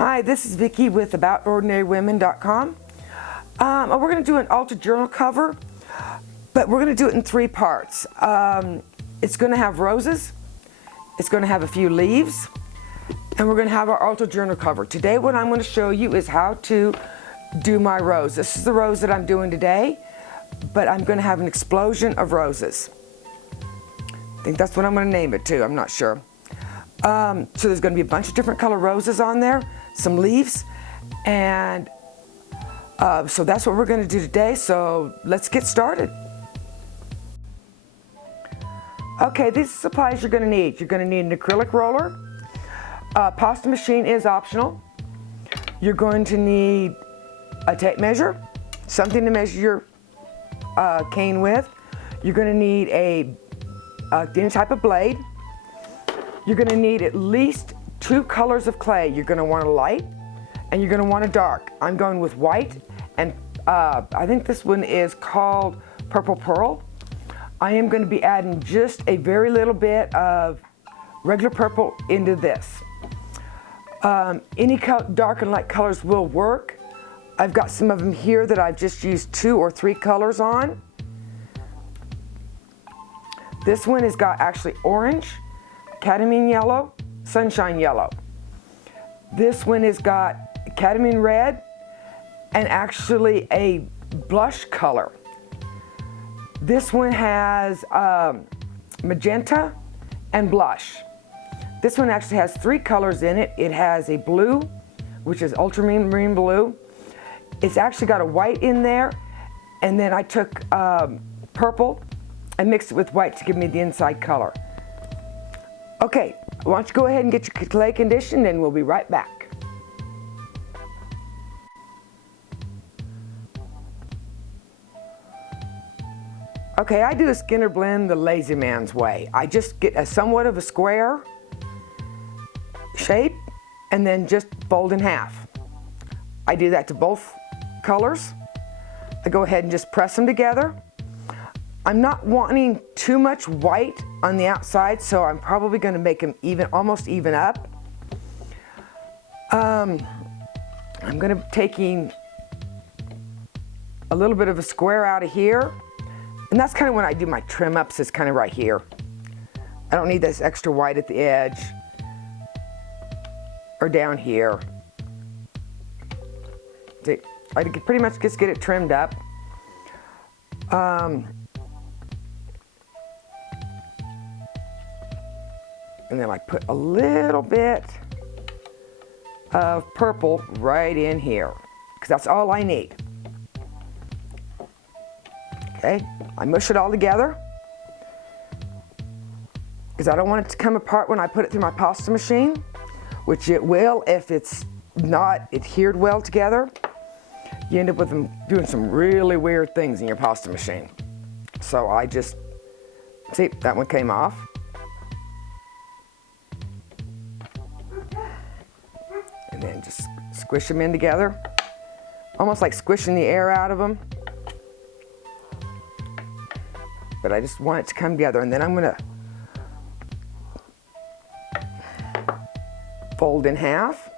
Hi, this is Vicki with AboutOrdinaryWomen.com. We're going to do an altered journal cover, but we're going to do it in three parts. It's going to have roses, it's going to have a few leaves, and we're going to have our altered journal cover. Today what I'm going to show you is how to do my rose. This is the rose that I'm doing today, but I'm going to have an explosion of roses. I think that's what I'm going to name it too, I'm not sure. So there's going to be a bunch of different color roses on there, some leaves, and so that's what we're going to do today. So let's get started. Okay, these supplies you're going to need. You're going to need an acrylic roller. Pasta machine is optional. You're going to need a tape measure, something to measure your cane with. You're going to need a thin type of blade. You're going to need at least 2 colors of clay. You're going to want a light and you're going to want a dark. I'm going with white, and I think this one is called Purple Pearl. I am going to be adding just a very little bit of regular purple into this. Any dark and light colors will work. I've got some of them here that I've just used 2 or 3 colors on. This one has got actually orange, cadmium yellow, sunshine yellow. This one has got cadmium red and actually a blush color. This one has magenta and blush. This one actually has 3 colors in it. It has a blue, which is ultramarine blue. It's actually got a white in there, and then I took purple and mixed it with white to give me the inside color. Okay, why don't you go ahead and get your clay conditioned, and we'll be right back. Okay, I do a Skinner blend the lazy man's way. I just get a somewhat of a square shape and then just fold in half. I do that to both colors. I go ahead and just press them together. I'm not wanting too much white on the outside, so I'm probably going to make them almost even up. I'm going to be taking a little bit of a square out of here, and that's kind of when I do my trim ups, is kind of right here. I don't need this extra white at the edge or down here. See, I could pretty much just get it trimmed up. And then I put a little bit of purple right in here, because that's all I need. Okay, I mush it all together, because I don't want it to come apart when I put it through my pasta machine, which it will if it's not adhered well together. You end up with them doing some really weird things in your pasta machine. So I just, see, that one came off. And then just squish them in together, almost like squishing the air out of them. But I just want it to come together, and then I'm going to fold in half.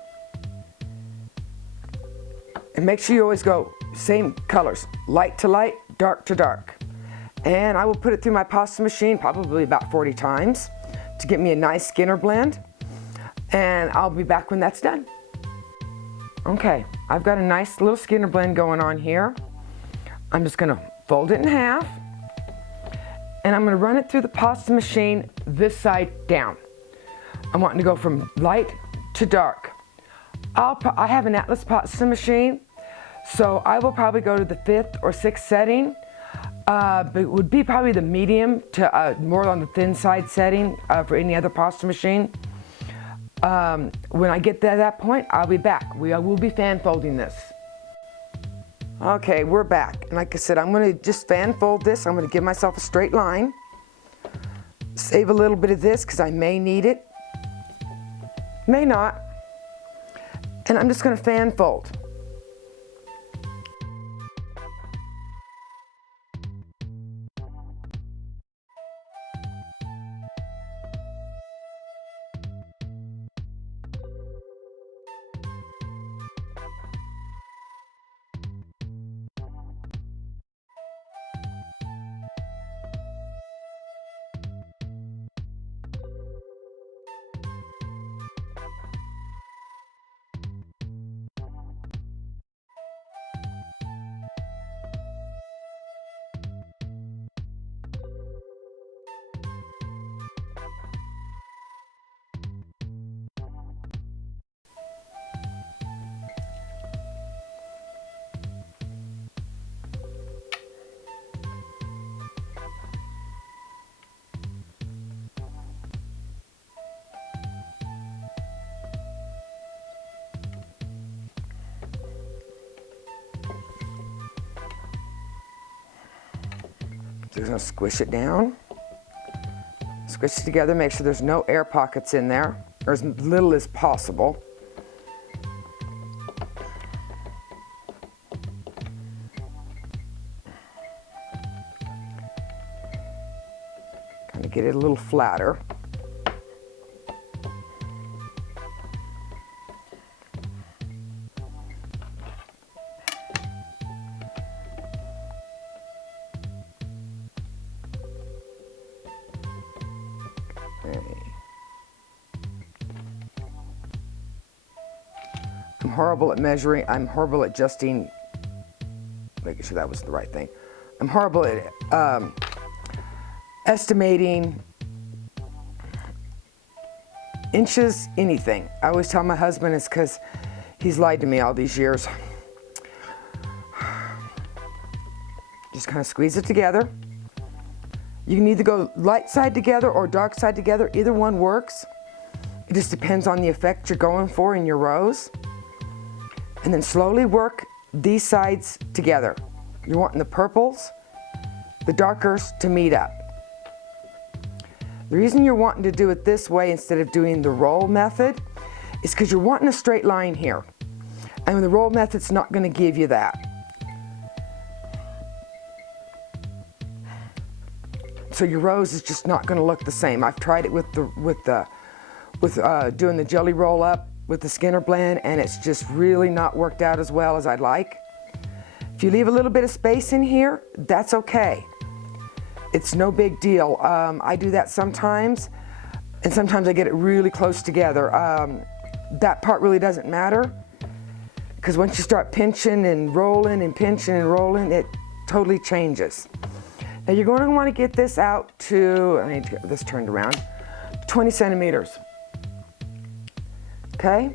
And make sure you always go same colors, light to light, dark to dark. And I will put it through my pasta machine probably about 40 times to get me a nice Skinner blend. And I'll be back when that's done. Okay, I've got a nice little Skinner blend going on here. I'm just going to fold it in half, and I'm going to run it through the pasta machine this side down. I'm wanting to go from light to dark. I have an Atlas pasta machine, so I will probably go to the 5th or 6th setting, but it would be probably the medium to more on the thin side setting for any other pasta machine. When I get to that point, I'll be back. I will be fan folding this. Okay, we're back. And like I said, I'm going to just fan fold this. I'm going to give myself a straight line. Save a little bit of this because I may need it. May not. And I'm just going to fan fold. Just gonna squish it down. Squish it together, make sure there's no air pockets in there, or as little as possible. Kind of get it a little flatter. I'm horrible at measuring. I'm horrible at adjusting, making sure that was the right thing. I'm horrible at estimating inches, anything. I always tell my husband it's because he's lied to me all these years. Just kind of squeeze it together. You can either go light side together or dark side together. Either one works. It just depends on the effect you're going for in your rows. And then slowly work these sides together. You're wanting the purples, the darkers to meet up. The reason you're wanting to do it this way instead of doing the roll method is because you're wanting a straight line here. And the roll method's not going to give you that. So your rows is just not going to look the same. I've tried it with doing the jelly roll up with the Skinner blend, and it's just really not worked out as well as I'd like. If you leave a little bit of space in here, that's okay. It's no big deal. I do that sometimes, and sometimes I get it really close together. That part really doesn't matter, because once you start pinching and rolling and pinching and rolling, it totally changes. Now you're going to want to get this out to, I need to get this turned around, 20 centimeters. Okay?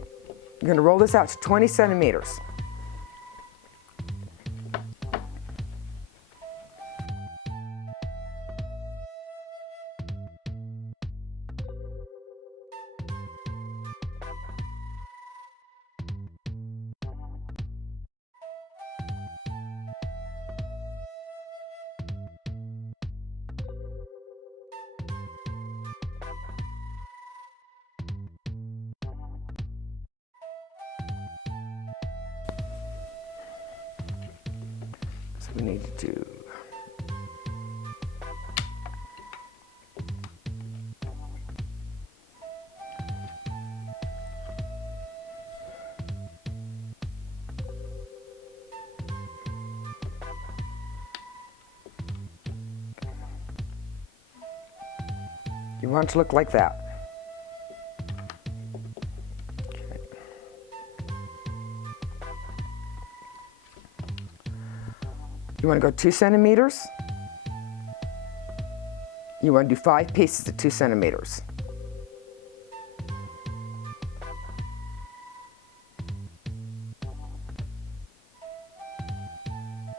You're going to roll this out to 20 centimeters. So we need to do you want it to look like that. Okay. You want to go 2 centimeters. You want to do 5 pieces at 2 centimeters.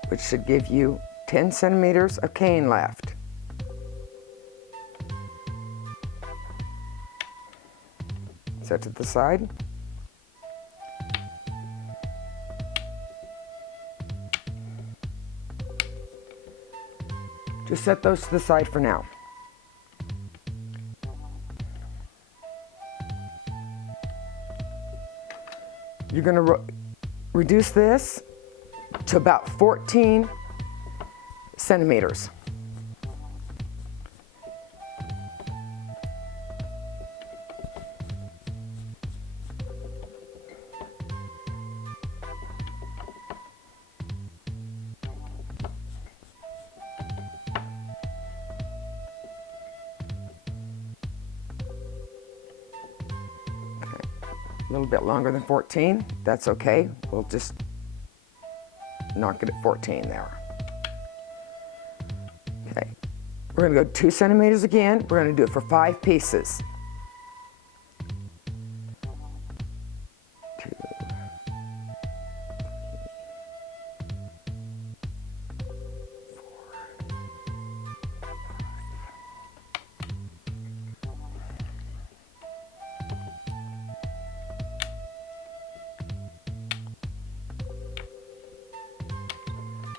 Which should give you 10 centimeters of cane left. Set to the side. Just set those to the side for now. You're going to reduce this to about 14 centimeters. A little bit longer than 14, that's okay. We'll just knock it at 14 there. Okay, we're gonna go 2 centimeters again. We're gonna do it for 5 pieces. 2, 4, 5.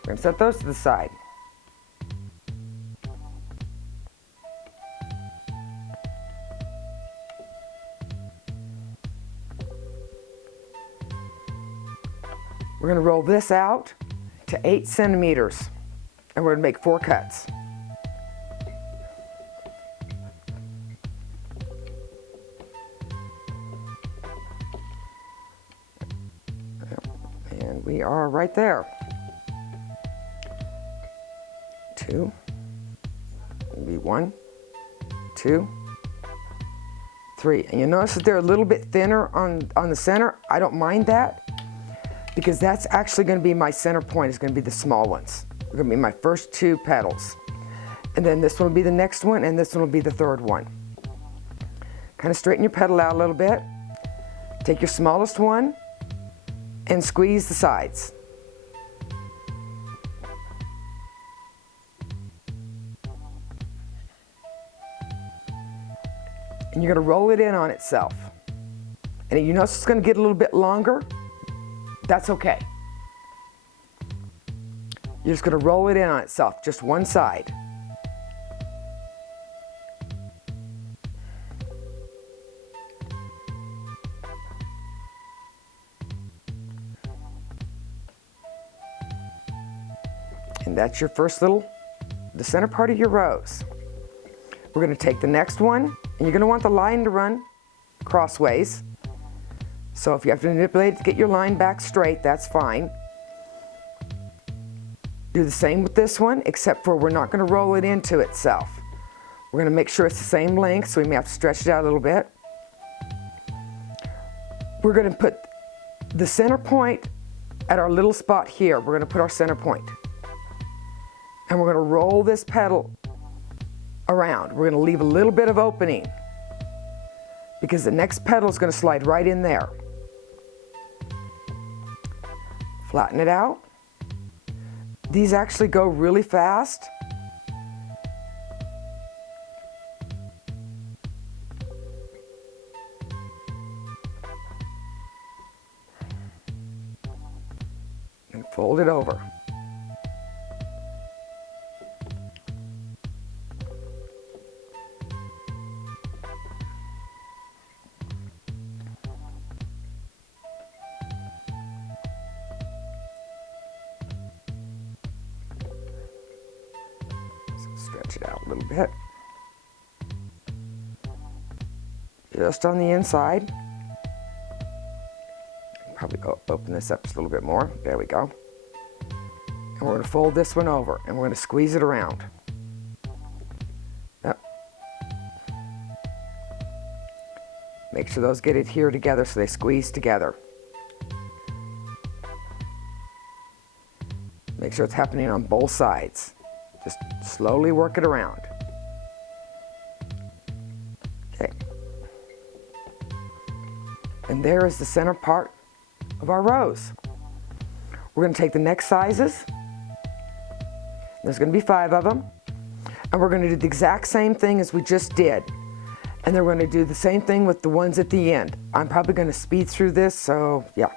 We're going to set those to the side. We're going to roll this out to 8 centimeters, and we're going to make 4 cuts. And we are right there. 2, maybe 1, 2, 3. And you notice that they're a little bit thinner on the center. I don't mind that, because that's actually going to be my center point, is going to be the small ones. They're going to be my first 2 petals. And then this one will be the next one, and this one will be the third one. Kind of straighten your petal out a little bit. Take your smallest one and squeeze the sides. And you're going to roll it in on itself. And you notice it's going to get a little bit longer. That's okay. You're just going to roll it in on itself, just one side. And that's your first the center part of your rose. We're going to take the next one, and you're going to want the line to run crossways. So if you have to manipulate to get your line back straight, that's fine. Do the same with this one, except for we're not going to roll it into itself. We're going to make sure it's the same length, so we may have to stretch it out a little bit. We're going to put the center point at our little spot here. We're going to put our center point. And we're going to roll this petal around. We're going to leave a little bit of opening, because the next petal is going to slide right in there. Flatten it out. These actually go really fast. And fold it over. Stretch it out a little bit. Just on the inside. Probably open this up just a little bit more. There we go. And we're going to fold this one over, and we're going to squeeze it around. Yep. Make sure those get adhered together so they squeeze together. Make sure it's happening on both sides. Just slowly work it around. Okay. And there is the center part of our rose. We're going to take the next sizes. There's going to be 5 of them. And we're going to do the exact same thing as we just did. And then we're going to do the same thing with the ones at the end. I'm probably going to speed through this, so yeah.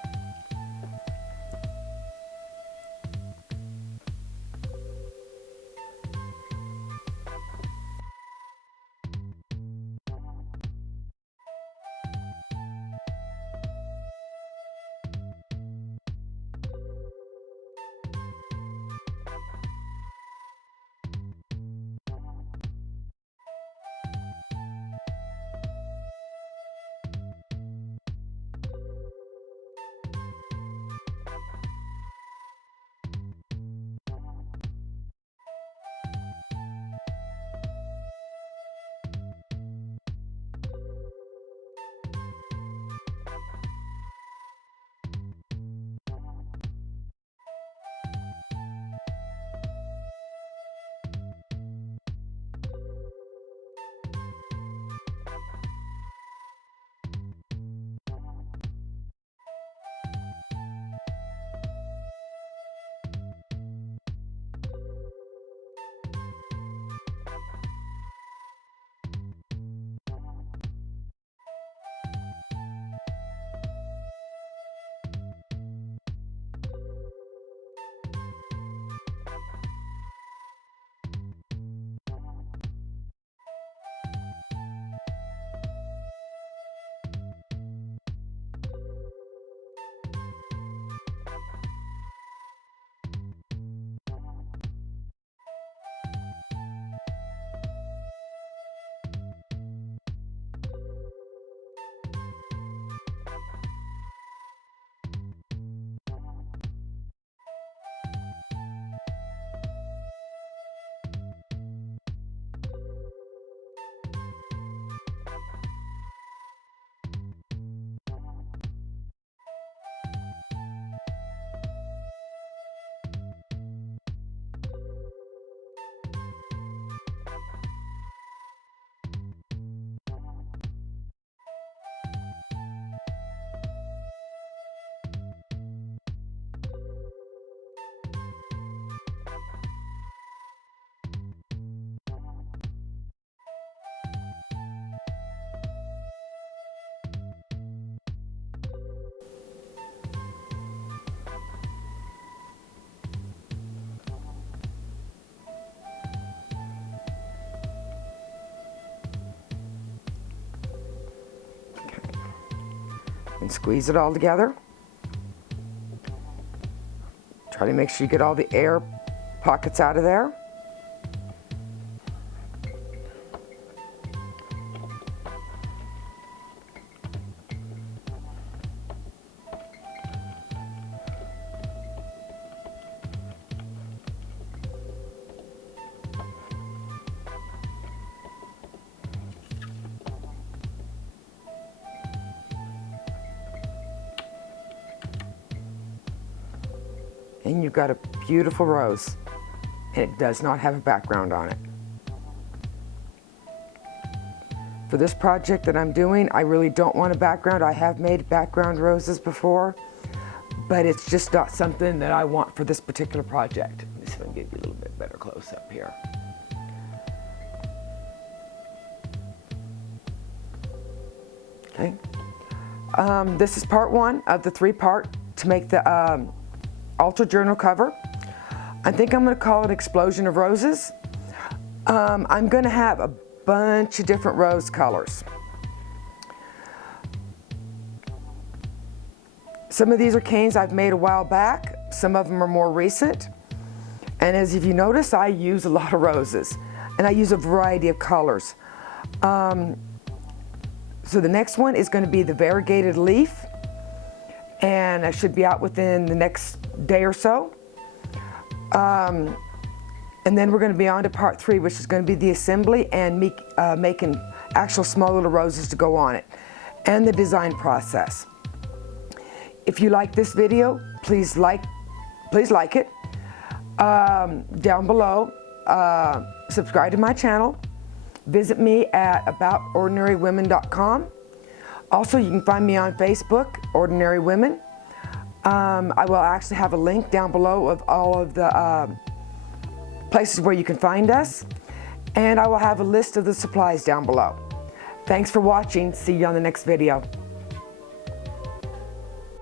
and squeeze it all together. Try to make sure you get all the air pockets out of there. And you've got a beautiful rose, and it does not have a background on it. For this project that I'm doing, I really don't want a background. I have made background roses before, but it's just not something that I want for this particular project. Let me see if I can give you a little bit better close up here. Okay. This is part one of the three-part to make the altar journal cover. I think I'm going to call it Explosion of Roses. I'm going to have a bunch of different rose colors. Some of these are canes I've made a while back. Some of them are more recent. And as if you notice, I use a lot of roses. And I use a variety of colors. So the next one is going to be the variegated leaf. And I should be out within the next day or so. And then we're going to be on to part three, which is going to be the assembly and making actual small little roses to go on it, and the design process. If you like this video, please like it. Down below, subscribe to my channel. Visit me at aboutordinarywomen.com. Also, you can find me on Facebook, Ordinary Women. I will actually have a link down below of all of the places where you can find us. And I will have a list of the supplies down below. Thanks for watching. See you on the next video.